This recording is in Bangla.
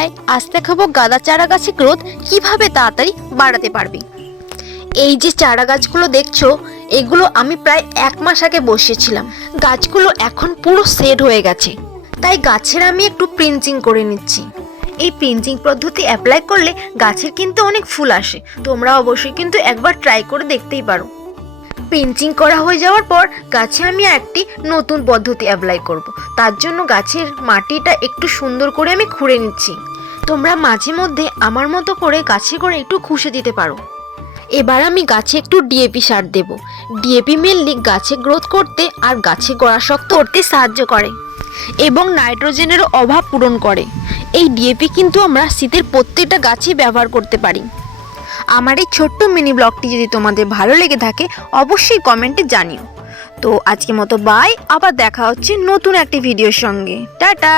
বাই আজ দেখাবো গাঁদা চারা গাছের গ্রোথ কীভাবে তাড়াতাড়ি বাড়াতে পারবে? এই যে চারা গাছগুলো দেখছ, এগুলো আমি প্রায় এক মাস আগে বসিয়েছিলাম। গাছগুলো এখন পুরো সেট হয়ে গেছে। তাই গাছের আমি একটু প্রিন্চিং করে নিচ্ছি। এই প্রিন্চিং পদ্ধতি অ্যাপ্লাই করলে গাছের কিন্তু অনেক ফুল আসে। তোমরা অবশ্যই কিন্তু একবার ট্রাই করে দেখতেই পারো। পেন্টিং করা হয়ে যাওয়ার পর গাছে আমি একটি নতুন পদ্ধতি অ্যাপ্লাই করব। তার জন্য গাছের মাটিটা একটু সুন্দর করে আমি খুঁড়ে নিচ্ছি। তোমরা মাঝে মধ্যে আমার মতো করে গাছে করে একটু খুশে দিতে পারো। এবার আমি গাছে একটু ডিএপি সার দেব। ডিএপি মেনলি গাছে গ্রোথ করতে আর গাছে গোড়া শক্ত করতে সাহায্য করে এবং নাইট্রোজেনেরও অভাব পূরণ করে। এই ডিএপি কিন্তু আমরা শীতের প্রত্যেকটা গাছে ব্যবহার করতে পারি। আমার এই ছোট্ট মিনি ব্লগটি যদি তোমাদের ভালো লেগে থাকে, অবশ্যই কমেন্টে জানিও। তো আজকে মতো বাই আবার দেখা হচ্ছে নতুন একটি ভিডিওর সঙ্গে। টাটা!